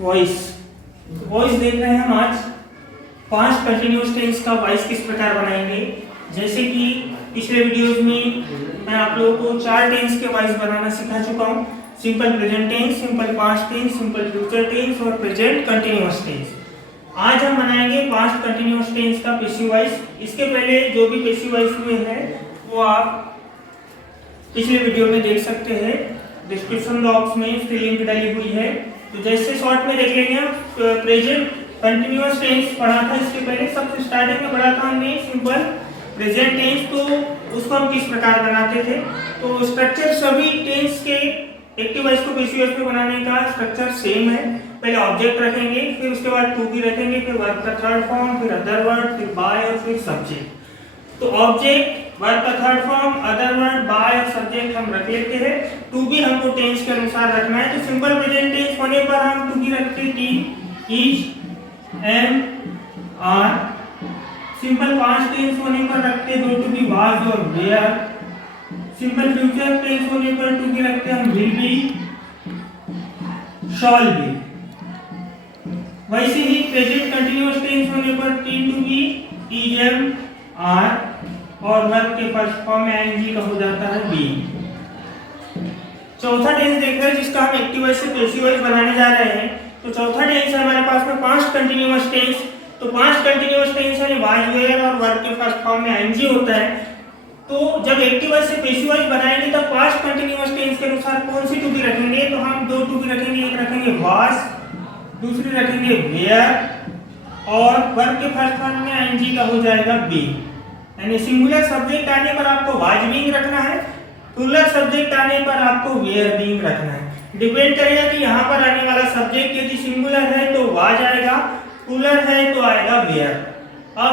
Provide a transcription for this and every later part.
Voice voice देख रहे हैं हम आज 5 कंटिन्यूअस टेंस का वॉइस किस प्रकार बनाएंगे। जैसे कि पिछले वीडियोस में मैं आप लोगों को 4 टेंस के वॉइस बनाना सिखा चुका हूँ। Simple present tense, simple past tense, simple future tense और प्रेजेंट कंटिन्यूअस टेंस। आज हम बनाएंगे 5 कंटिन्यूअस टेंस का पैसिव वॉइस। इसके पहले जो भी पैसिव वॉइस हुए हैं वो आप पिछले वीडियो में देख सकते हैं। डिस्क्रिप्शन बॉक्स में इसकी लिंक डाली हुई है। तो जैसे शॉर्ट में देख लेंगे, प्रेजेंट कंटिन्यूअस टेंस पढ़ा था इसके पहले। सबसे स्टार्टिंग में पढ़ा था हमने सिंपल प्रेजेंट टेंस, तो उसको हम किस प्रकार बनाते थे। तो स्ट्रक्चर सभी टेंस के एक्टिव वॉइस को पैसिव वॉइस में बनाने का स्ट्रक्चर सेम है। पहले ऑब्जेक्ट रखेंगे, फिर उसके बाद टू बी रखेंगे, फिर वर्ब का थर्ड फॉर्म, फिर अदर वर्ड, फिर बाय और फिर सब्जेक्ट। तो ऑब्जेक्ट, वर्ब का third form, other word, by और सब्जेक्ट हम रख लेते हैं। टू बी हमको टेंस के अनुसार रखना है। तो सिंपल प्रेजेंट टेंस होने पर हम टू बी रखते हैं टी, is, am, are. Simple past tense होने पर रखते हैं दो टू बी, वाज और वेयर। सिंपल फ्यूचर टेंस होने पर टू बी रखते हैं हम विल बी, शॉल बी। वैसे ही प्रेजेंट कंटिन्यूअस टेंस होने पर टी to be, is, am, are और वर्ब के फर्स्ट फॉर्म में आईएनजी का हो जाता है बी। चौथा टेंस देख रहे हैं जिसका हम एक्टिव वॉइस से पैसिव वॉइस बनाने जा रहे हैं। तो चौथा टेंस है हमारे पास में 5 कंटिन्यूअस टेंस। तो 5 कंटिन्यूअस टेंस है वाज, वेयर और वर्ब के फर्स्ट फॉर्म में आईएनजी होता है। तो जब एक्टिव वॉइस से पैसिव वॉइस बनाएंगे तब 5 कंटिन्यूअस टेंस के अनुसार कौन सी टू बी रखेंगे। तो हम दो टू बी रखेंगे, एक रखेंगे वाज, दूसरी रखेंगे वेयर और वर्ब के फर्स्ट फॉर्म में आईएनजी का हो जाएगा बी। यानी सिंगुलर सब्जेक्ट आने पर आपको वाज बीइंग रखना है, प्लूरल सब्जेक्ट आने पर आपको वेयर बीइंग रखना है। डिपेंड करेगा कि यहाँ पर आने वाला सब्जेक्ट यदि सिंगुलर है तो वाज आएगा, प्लूरल है तो आएगा वेयर। अब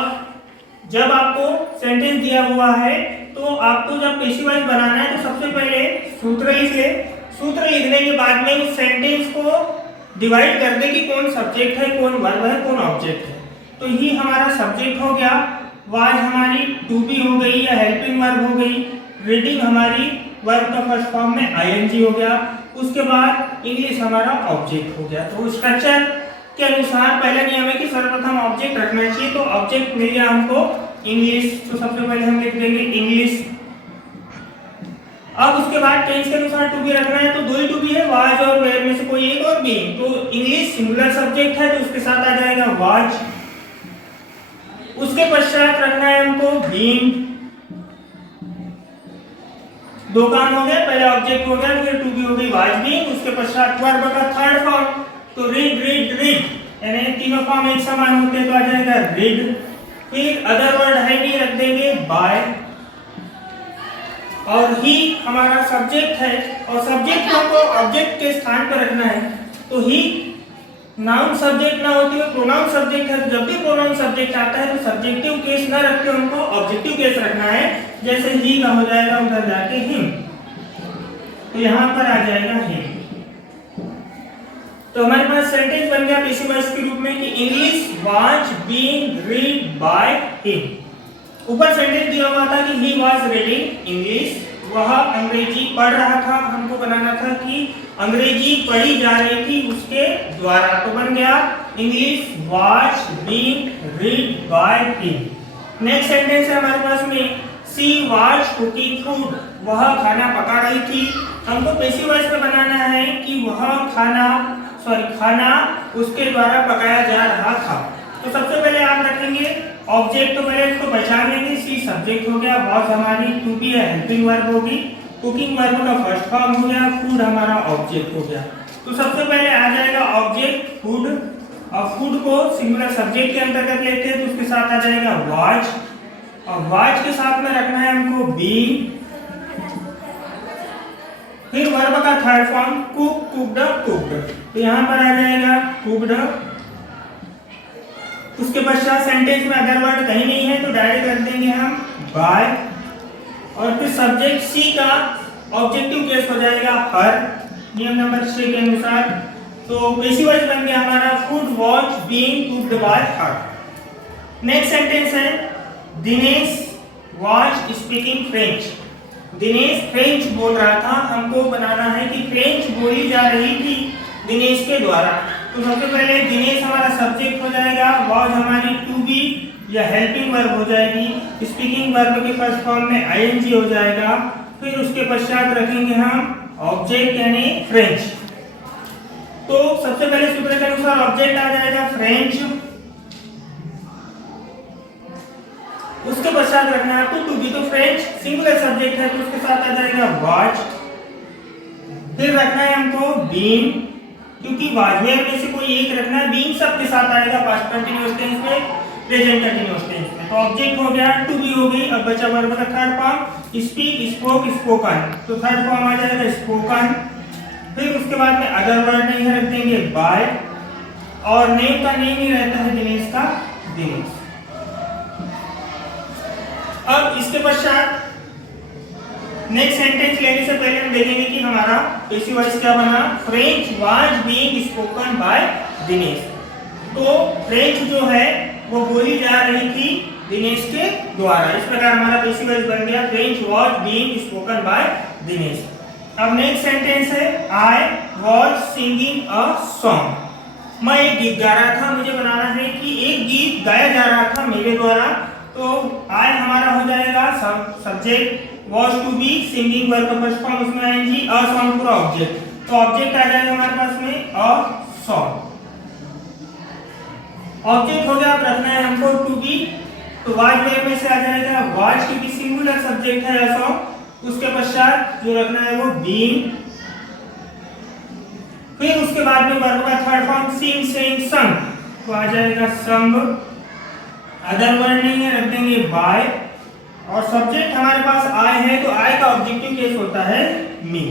जब आपको सेंटेंस दिया हुआ है तो आपको जब पैसिव वॉइस बनाना है तो सबसे पहले सूत्र लिख ले। सूत्र लिखने के बाद में उस सेंटेंस को डिवाइड कर दे कि कौन सब्जेक्ट है, कौन वर्ब है, कौन ऑब्जेक्ट है। तो ये हमारा सब्जेक्ट हो गया, वाज हमारी टू बी हो गई या हेल्पिंग वर्ब हो गई, रीडिंग हमारी वर्ब का फर्स्ट फॉर्म में आईएनजी हो गया, उसके बाद इंग्लिश हमारा ऑब्जेक्ट हो गया। तो स्ट्रक्चर के अनुसार पहला नियम है कि सर्वप्रथम ऑब्जेक्ट रखना चाहिए। तो ऑब्जेक्ट मिल गया हमको इंग्लिश, तो सबसे पहले हम लिख देंगे इंग्लिश। अब उसके बाद टेंस के अनुसार टू बी रखना है, तो दो ही टू बी है, वाज और वेयर में से कोई एक और बी। तो इंग्लिश सिंगुलर सब्जेक्ट है तो उसके साथ आ जाएगा वाज। उसके पश्चात रखना है हमको बीइंग। दो काम हो गए, पहले ऑब्जेक्ट हो गया, फिर टू बी हो गई, वाज बीइंग। उसके पश्चात वर्ब का थर्ड फॉर्म, तो रीड, रीड, रीड, यानी तीनों फॉर्म एक समान होते हैं तो आ जाएगा रीड। फिर अदर वर्ड है नहीं, रख देंगे बाय। और ही हमारा सब्जेक्ट है और सब्जेक्ट को ऑब्जेक्ट के स्थान पर रखना है। तो ही नाउन सब्जेक्ट ना होती है, प्रोनाउन सब्जेक्ट है। जब भी प्रोनाउन सब्जेक्ट आता है तो सब्जेक्टिव केस ना रख के उनको ऑब्जेक्टिव केस रखना है। जैसे ही का हो जाएगा उधर जाके हिम, तो यहाँ पर आ जाएगा हिम। तो हमारे पास सेंटेंस बन गया पैसिव वॉइस के रूप में कि English was being read by him. ऊपर सेंटेंस दिया हुआ था कि ही वाज रीडिंग इंग्लिश, वह अंग्रेजी पढ़ रहा था। हमको बनाना था कि अंग्रेजी पढ़ी जा रही थी उसके द्वारा, तो बन गया English was being read by him. Next sentence है हमारे पास में शी वाज कुकिंग फूड, वह खाना पका रही थी। हमको पैसिव वॉइस में बनाना है कि वह खाना उसके द्वारा पकाया जा रहा था। तो सबसे पहले आप रखेंगे ऑब्जेक्ट, तो पहले इसको पहचान लेंगे। सी सब्जेक्ट हो गया, वाज हमारी टू बी है हेल्पिंग वर्ब होगी, कुकिंग वर्ब का फर्स्ट फॉर्म हो गया, फूड हमारा ऑब्जेक्ट हो गया। तो सबसे पहले आ जाएगा ऑब्जेक्ट फूड, और फूड को सिंगुलर सब्जेक्ट के अंतर्गत लेते हैं तो उसके साथ आ जाएगा वाज, और वाज के साथ में रखना है हमको बी। फिर वर्ब का third form cook, cooked, cooked, तो यहाँ पर आ जाएगा कुक्ड। उसके पश्चात सेंटेंस में अदर वर्ड कहीं नहीं है तो डायरेक्ट रख देंगे हम बाय, और फिर सब्जेक्ट सी का ऑब्जेक्टिव केस हो जाएगा हर, नियम नंबर 6 के अनुसार। तो पैसिव वॉइस बन गया हमारा food was being cooked by her. Next sentence है Dinesh was speaking French, Dinesh French बोल रहा था। हमको बनाना है कि फ्रेंच बोली जा रही थी दिनेश के द्वारा। तो सबसे पहले दिनेश हमारा सब्जेक्ट हो जाएगा, वाज हमारी टू बी या हेल्पिंग वर्ब हो जाएगी, स्पीकिंग वर्ब के फर्स्ट फॉर्म में आईएनजी हो जाएगा। फिर उसके पश्चात रखेंगे हम ऑब्जेक्ट यानी फ्रेंच। तो सबसे पहले सूत्र के अनुसार ऑब्जेक्ट आ जाएगा फ्रेंच, उसके पश्चात रखना है आपको टू बी, तो फ्रेंच सिंगुलर सब्जेक्ट है तो उसके साथ आ जाएगा वाज। फिर रखना है हमको बीन, क्योंकि वाजवेयर में से कोई एक रखना है, बीन सबके साथ आएगा पास्ट कंटीन्यूअस टेंस में, प्रेजेंट कंटीन्यूअस टेंस में। तो ऑब्जेक्ट हो गया, टू बी हो गई, अब बचा वर्ब का third form, speak, spoke, spoken, तो थर्ड फॉर्म आ जाएगा स्पोकन। फिर उसके बाद में अदर वर्ड नहीं रख देंगे बाय, और नेम का नेम ही रहता है दिनेश का दिनेश। अब इसके पश्चात नेक्स्ट सेंटेंस लेने से पहले हम देखेंगे कि हमारा पैसिव वॉइस क्या बना, French was being spoken by Dinesh. तो फ्रेंच जो है वो बोली जा रही थी दिनेश के द्वारा, इस प्रकार हमारा पैसिव वॉइस बन गया, French was being spoken by Dinesh. अब नेक्स्ट सेंटेंस है I was singing a song, मैं एक गीत गा रहा था, मुझे बनाना है कि एक गीत गाया जा रहा था मेरे द्वारा। तो आई हमारा हो जाएगा subject, was to be singing verb का फर्स्ट फॉर्म उसमें आएंगी, अ सॉन्ग पूरा ऑब्जेक्ट, तो ऑब्जेक्ट आ जाएगा हमारे पास में अ सॉन्ग। ऑब्जेक्ट हो गया, अब रखना है हमको टू बी, तो वाज वर्ब में से आ जाएगा वाज, क्योंकि सिंगुलर सब्जेक्ट है अ सॉन्ग, उसके पश्चात जो रखना है वो बीइंग। फिर उसके बाद में वर्ब का थर्ड फॉर्म सिंग, सेइंग, संग, तो आ जाएगा संग। अदर वर्ड नहीं है, रख देंगे बाय, और सब्जेक्ट हमारे पास आई है तो आई का ऑब्जेक्टिव केस होता है मी।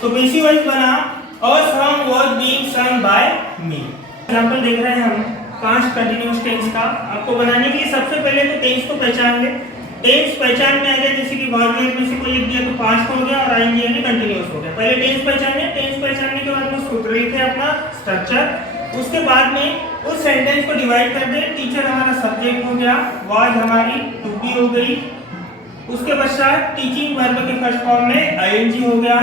तो पैसिव वॉइस बना a song was being sung by me. Example देख रहे हैं हम पांच कंटीन्यूअस टेंस का। आपको बनाने के लिए सबसे पहले तो टेंस को पहचान ले, टेंस पहचान में आ गया, जैसे कि वर्ब में से कोई एक दिया तो पास्ट हो गया और आएंगे यानी कंटीन्यूअस हो गया। पहले टेंस पहचाने, टेंस पहचानने के बाद में सूत्र लिखे अपना स्ट्रक्चर, उसके बाद में उस सेंटेंस को डिवाइड कर दे। टीचर हमारा सब्जेक्ट हो गया, वाज हमारी टू बी हो गई, उसके पश्चात टीचिंग वर्ब के फर्स्ट फॉर्म में आईएनजी हो गया,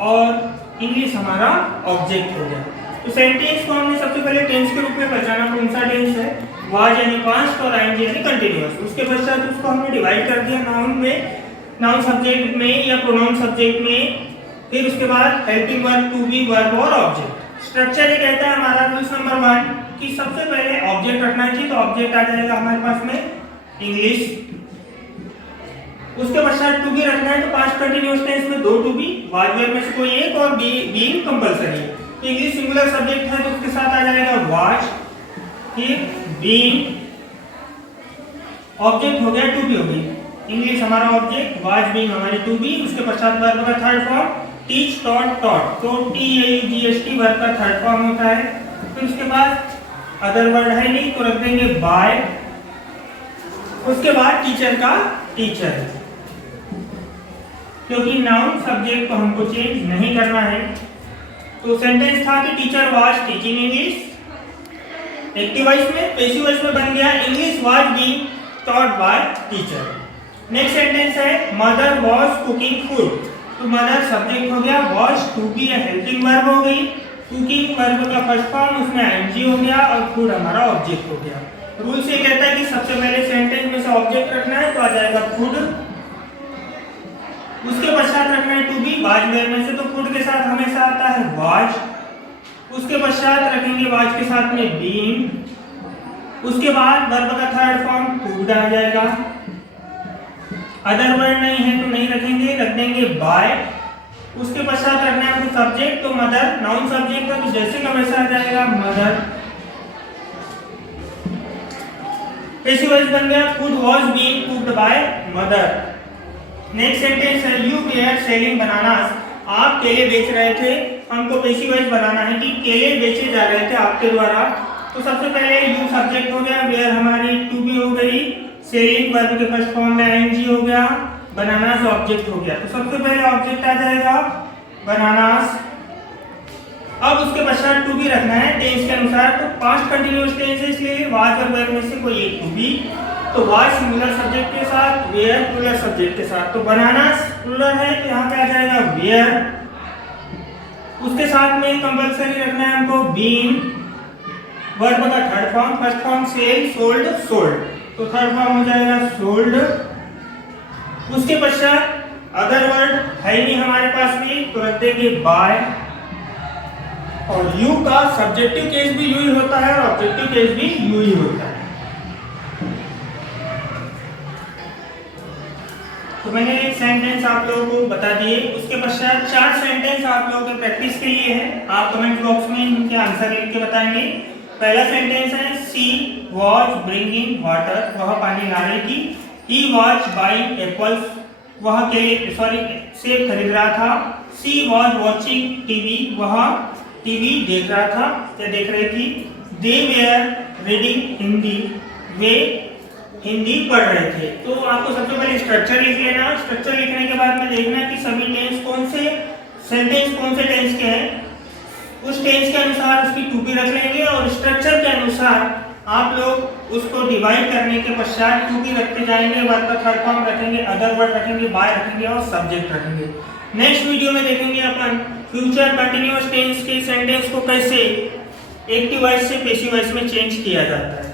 और इंग्लिश हमारा ऑब्जेक्ट हो गया। तो सेंटेंस को हमने सबसे पहले टेंस के रूप में पहचाना, कौन सा टेंस है, वाज यानी पास्ट और आईएनजी यानी कंटीन्यूअस। उसके पश्चात उसको हमने डिवाइड कर दिया नाउन में, नाउन सब्जेक्ट में या प्रोनाउन सब्जेक्ट में। फिर उसके बाद helping verb, to be, verb और ऑब्जेक्ट। स्ट्रक्चर ये कहता है हमारा रूल्स नंबर 1 कि सबसे पहले ऑब्जेक्ट रखना चाहिए, तो ऑब्जेक्ट आ जाएगा हमारे पास में इंग्लिश। उसके पश्चात टू बी रखना है, तो पास्ट कंटीन्यूअस टेंस में दो टू बी, वाज वर्ब में से कोई एक, और बीइंग कंपलसरी है। तो इंग्लिश सिंगुलर सब्जेक्ट है तो उसके साथ आ जाएगा वाज, फिर बीइंग, ऑब्जेक्ट हो गया टू बी हो गई, इंग्लिश हमारा ऑब्जेक्ट, वाज बीइंग हमारी टू बी, उसके पश्चात वर्ब का third form teach, taught, taught, तो TAUGHT वर्ब का थर्ड फॉर्म होता है। फिर उसके बाद अदर वर्ड है नहीं तो रख देंगे बाय, उसके बाद टीचर का टीचर, क्योंकि नाउन सब्जेक्ट को हमको चेंज नहीं करना है। तो सेंटेंस था कि teacher was teaching English, active voice में, पैसिव वॉइस में बन गया English was being taught by teacher. Next sentence है मदर वाज कुकिंग फूड, तो मदर सब्जेक्ट हो गया, वाज टू बी या हेल्पिंग वर्ब हो गई, कुकिंग वर्ब का फर्स्ट फॉर्म उसमें आईएनजी हो गया, और फूड हमारा ऑब्जेक्ट हो गया। रूल से कहता है कि सबसे पहले सेंटेंस में से ऑब्जेक्ट रखना है, तो आ जाएगा फूड, उसके पश्चात रखना है टू बी, वाज वर्ब में से तो फूड के साथ हमेशा आता है वाज, उसके पश्चात रखेंगे वाज के साथ में बीइंग, उसके बाद वर्ब का थर्ड फॉर्म फूड आ जाएगा। अदर वर्ड नहीं है तो नहीं रखेंगे, रख देंगे बाय, उसके पश्चात रखना है तो सब्जेक्ट, तो मदर नाउन सब्जेक्ट है तो जैसे का वैसा आ जाएगा मदर। पैसिव वॉइस बन गया food was being cooked by mother. Next sentence है यू वेयर सेलिंग बनानास, आप केले बेच रहे थे, हमको पैसिव वॉइस बनाना है कि केले बेचे जा रहे थे आपके द्वारा। तो सबसे पहले यू सब्जेक्ट हो गया, वेयर हमारी टू बी हो गई, सेलिंग वर्ब के फर्स्ट फॉर्म में आईएनजी हो गया, बनानास ऑब्जेक्ट हो गया। तो सबसे पहले ऑब्जेक्ट आ जाएगा बनानास। अब उसके पश्चात टू बी रखना है टेंस के अनुसार, तो पास्ट कंटीन्यूअस टेंस है इसलिए वाज और वेयर में से कोई एक टू बी, तो वाज सिंगुलर सब्जेक्ट के साथ, वेयर प्लूरल सब्जेक्ट के साथ। तो बनानास प्लूरल है तो यहाँ पे आ जाएगा वेयर, उसके साथ में कंपलसरी रखना है हमको बीन, वर्ब का third form, first form sell, sold, sold, तो थर्ड फॉर्म हो जाएगा सोल्ड। उसके पश्चात अदर वर्ड है नहीं हमारे पास भी, तो रख देंगे बाय। और यू का सब्जेक्टिव केस भी यू ही होता है और ऑब्जेक्टिव केस भी यू ही होता है। तो मैंने एक सेंटेंस आप लोगों को बता दिए। उसके पश्चात 4 सेंटेंस आप लोगों के प्रैक्टिस के लिए है। आप कमेंट बॉक्स में इनके आंसर लिख के बताएंगे। पहला सेंटेंस है सी वॉज ब्रिंगिंग वाटर, वह पानी ला रही थी। ही वॉज बाइंग एप्पल्स, वह सेब खरीद रहा था। सी वॉज वॉचिंग टीवी, वह टीवी देख रहा था या देख रही थी। दे वेयर रीडिंग हिंदी, वे हिंदी पढ़ रहे थे। तो आपको सबसे पहले स्ट्रक्चर लिख लेना। स्ट्रक्चर लिखने के बाद में देखना कि सभी टेंस कौन से सेंटेंस कौन से टेंस के हैं, उस टेंस के अनुसार उसकी टू बी रख लेंगे और स्ट्रक्चर के अनुसार आप लोग उसको डिवाइड करने के पश्चात टू बी रखते जाएंगे, वर्ब का थर्ड फॉर्म रखेंगे, अदर वर्ड रखेंगे, बाय रखेंगे और सब्जेक्ट रखेंगे। नेक्स्ट वीडियो में देखेंगे अपन फ्यूचर कंटिन्यूअस टेंस के सेंटेंस को कैसे एक्टिव वॉइस से पैसिव वॉइस में चेंज किया जाता है।